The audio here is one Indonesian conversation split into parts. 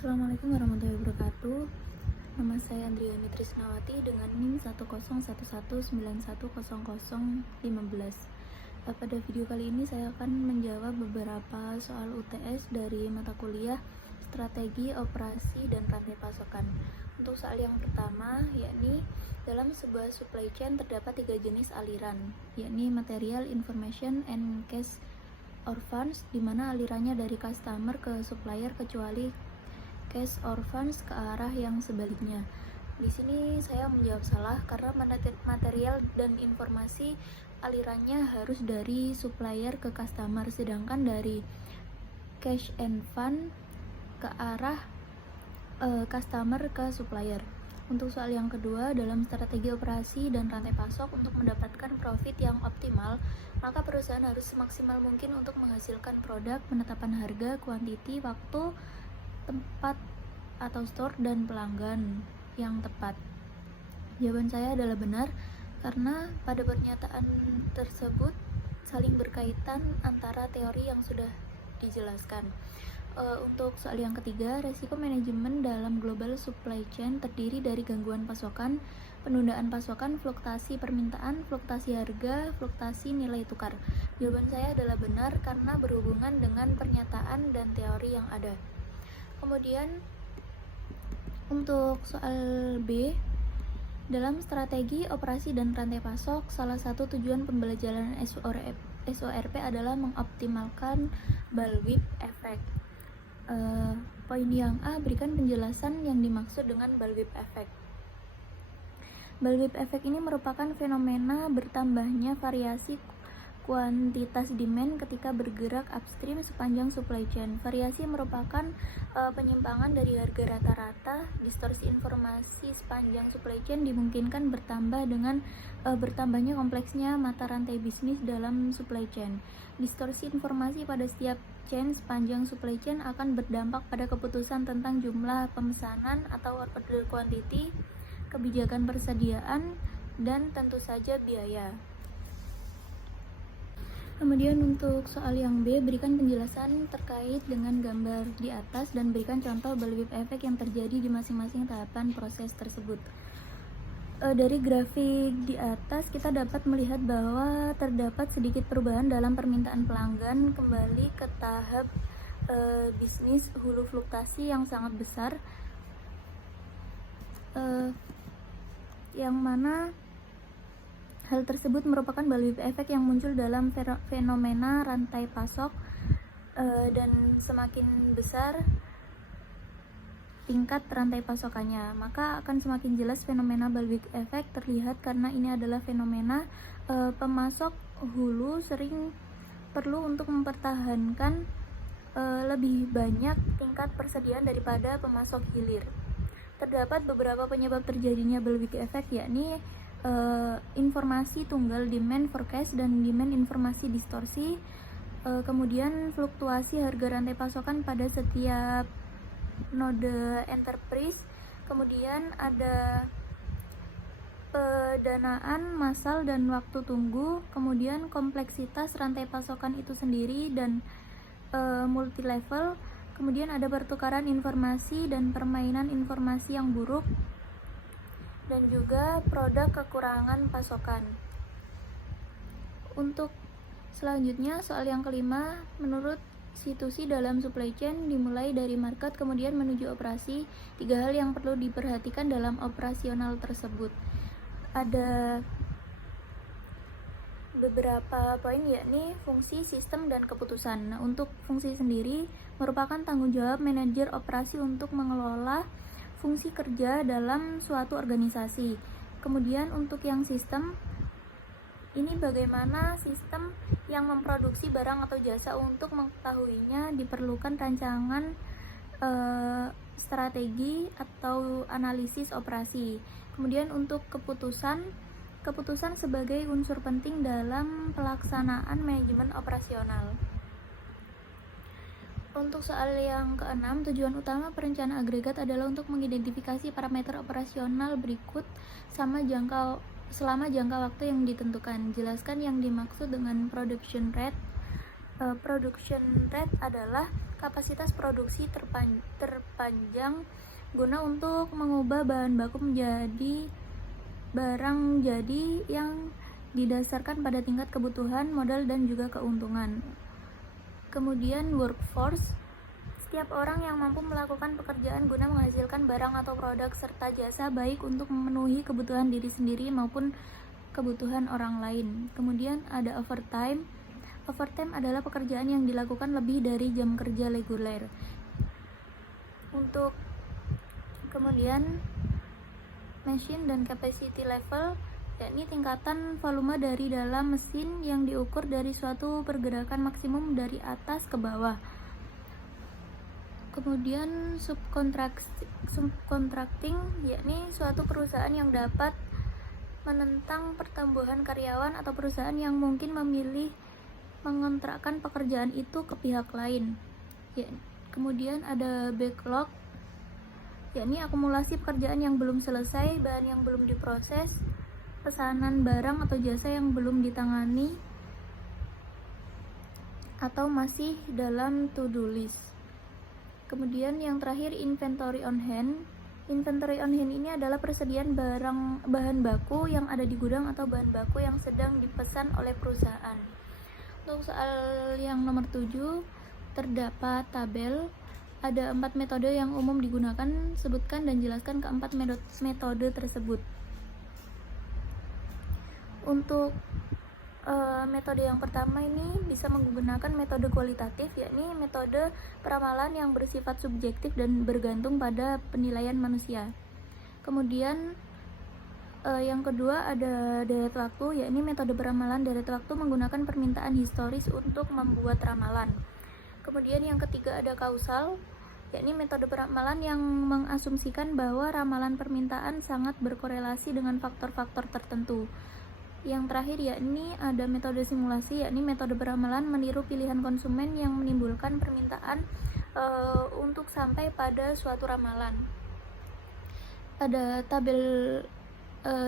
Assalamualaikum warahmatullahi wabarakatuh. Nama saya Andriani Trisnawati dengan NIM 10119100015. Pada video kali ini saya akan menjawab beberapa soal UTS dari mata kuliah Strategi Operasi dan Rantai Pasokan. Untuk soal yang pertama, yakni dalam sebuah supply chain terdapat 3 jenis aliran, yakni Material, Information, and Cash or Funds, di mana alirannya dari customer ke supplier kecuali cash or funds ke arah yang sebaliknya. Di sini saya menjawab salah karena material dan informasi alirannya harus dari supplier ke customer, sedangkan dari cash and fund ke arah customer ke supplier. Untuk soal yang kedua, dalam strategi operasi dan rantai pasok untuk mendapatkan profit yang optimal, maka perusahaan harus semaksimal mungkin untuk menghasilkan produk, penetapan harga, kuantiti, waktu, tempat atau store, dan pelanggan yang tepat. Jawaban saya adalah benar karena pada pernyataan tersebut saling berkaitan antara teori yang sudah dijelaskan. Untuk soal yang ketiga, resiko manajemen dalam global supply chain terdiri dari gangguan pasokan, penundaan pasokan, fluktuasi permintaan, fluktuasi harga, fluktuasi nilai tukar. Jawaban saya adalah benar karena berhubungan dengan pernyataan dan teori yang ada. Kemudian untuk soal B, dalam strategi operasi dan rantai pasok, salah satu tujuan pembelajaran SORP adalah mengoptimalkan bullwhip effect. Poin yang A, berikan penjelasan yang dimaksud dengan bullwhip effect. Bullwhip effect ini merupakan fenomena bertambahnya variasi kuantitas demand ketika bergerak upstream sepanjang supply chain. Variasi merupakan penyimpangan dari harga rata-rata. Distorsi informasi sepanjang supply chain dimungkinkan bertambah dengan bertambahnya kompleksnya mata rantai bisnis dalam supply chain. Distorsi informasi pada setiap chain sepanjang supply chain akan berdampak pada keputusan tentang jumlah pemesanan atau order quantity, kebijakan persediaan, dan tentu saja biaya. Kemudian untuk soal yang B, berikan penjelasan terkait dengan gambar di atas dan berikan contoh bullwhip effect yang terjadi di masing-masing tahapan proses tersebut. Dari grafik di atas kita dapat melihat bahwa terdapat sedikit perubahan dalam permintaan pelanggan kembali ke tahap bisnis hulu fluktuasi yang sangat besar, yang mana hal tersebut merupakan bullwhip effect yang muncul dalam fenomena rantai pasok, dan semakin besar tingkat rantai pasokannya, maka akan semakin jelas fenomena bullwhip effect terlihat karena ini adalah fenomena pemasok hulu sering perlu untuk mempertahankan lebih banyak tingkat persediaan daripada pemasok hilir. Terdapat beberapa penyebab terjadinya bullwhip effect, yakni informasi tunggal demand forecast dan demand informasi distorsi, kemudian fluktuasi harga rantai pasokan pada setiap node enterprise, kemudian ada pendanaan massal dan waktu tunggu, kemudian kompleksitas rantai pasokan itu sendiri dan multi level, kemudian ada pertukaran informasi dan permainan informasi yang buruk, dan juga produk kekurangan pasokan. Untuk selanjutnya soal yang kelima, menurut situasi dalam supply chain dimulai dari market kemudian menuju operasi. 3 hal yang perlu diperhatikan dalam operasional tersebut. Ada beberapa poin, yakni fungsi, sistem, dan keputusan. Nah, untuk fungsi sendiri merupakan tanggung jawab manajer operasi untuk mengelola fungsi kerja dalam suatu organisasi. Kemudian untuk yang sistem, ini bagaimana sistem yang memproduksi barang atau jasa. Untuk mengetahuinya diperlukan rancangan strategi atau analisis operasi. Kemudian untuk keputusan sebagai unsur penting dalam pelaksanaan manajemen operasional. Untuk soal yang keenam, tujuan utama perencanaan agregat adalah untuk mengidentifikasi parameter operasional berikut selama jangka waktu yang ditentukan. Jelaskan yang dimaksud dengan production rate, Production rate adalah kapasitas produksi terpanjang guna untuk mengubah bahan baku menjadi barang jadi yang didasarkan pada tingkat kebutuhan, modal, dan juga keuntungan. Kemudian workforce, setiap orang yang mampu melakukan pekerjaan guna menghasilkan barang atau produk serta jasa baik untuk memenuhi kebutuhan diri sendiri maupun kebutuhan orang lain. Kemudian ada overtime. Overtime adalah pekerjaan yang dilakukan lebih dari jam kerja reguler. Untuk kemudian machine dan capacity level, yakni tingkatan volume dari dalam mesin yang diukur dari suatu pergerakan maksimum dari atas ke bawah. Kemudian subcontracting, yakni suatu perusahaan yang dapat menentang pertumbuhan karyawan atau perusahaan yang mungkin memilih mengontrakkan pekerjaan itu ke pihak lain. Kemudian ada backlog, yakni akumulasi pekerjaan yang belum selesai, bahan yang belum diproses, pesanan barang atau jasa yang belum ditangani atau masih dalam to-do list. Kemudian yang terakhir inventory on hand. Inventory on hand ini adalah persediaan bahan baku yang ada di gudang atau bahan baku yang sedang dipesan oleh perusahaan. Untuk soal yang nomor 7, terdapat tabel. Ada 4 metode yang umum digunakan. Sebutkan dan jelaskan keempat metode tersebut. Untuk metode yang pertama ini bisa menggunakan metode kualitatif, yakni metode peramalan yang bersifat subjektif dan bergantung pada penilaian manusia. Kemudian yang kedua ada deret waktu, yakni metode peramalan deret waktu menggunakan permintaan historis untuk membuat ramalan. Kemudian yang ketiga ada kausal, yakni metode peramalan yang mengasumsikan bahwa ramalan permintaan sangat berkorelasi dengan faktor-faktor tertentu. Yang terakhir yakni ada metode simulasi, yakni metode peramalan meniru pilihan konsumen yang menimbulkan permintaan untuk sampai pada suatu ramalan. Pada tabel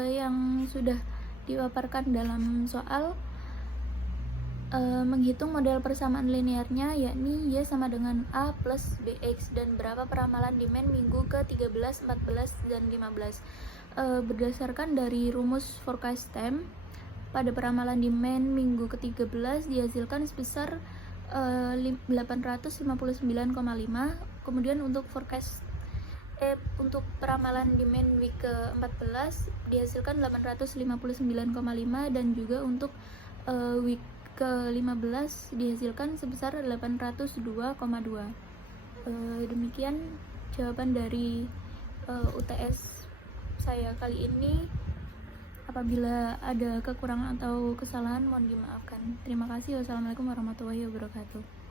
yang sudah dipaparkan dalam soal, menghitung model persamaan linearnya, yakni Y sama dengan A plus BX, dan berapa peramalan demand minggu ke-13, 14, dan 15. Berdasarkan dari rumus forecast time, pada peramalan demand minggu ke-13 dihasilkan sebesar 859,5. Kemudian untuk untuk peramalan demand week ke-14 dihasilkan 859,5, dan juga untuk week ke-15 dihasilkan sebesar 802,2. Demikian jawaban dari UTS saya kali ini. Apabila ada kekurangan atau kesalahan mohon dimaafkan. Terima kasih. Wassalamualaikum warahmatullahi wabarakatuh.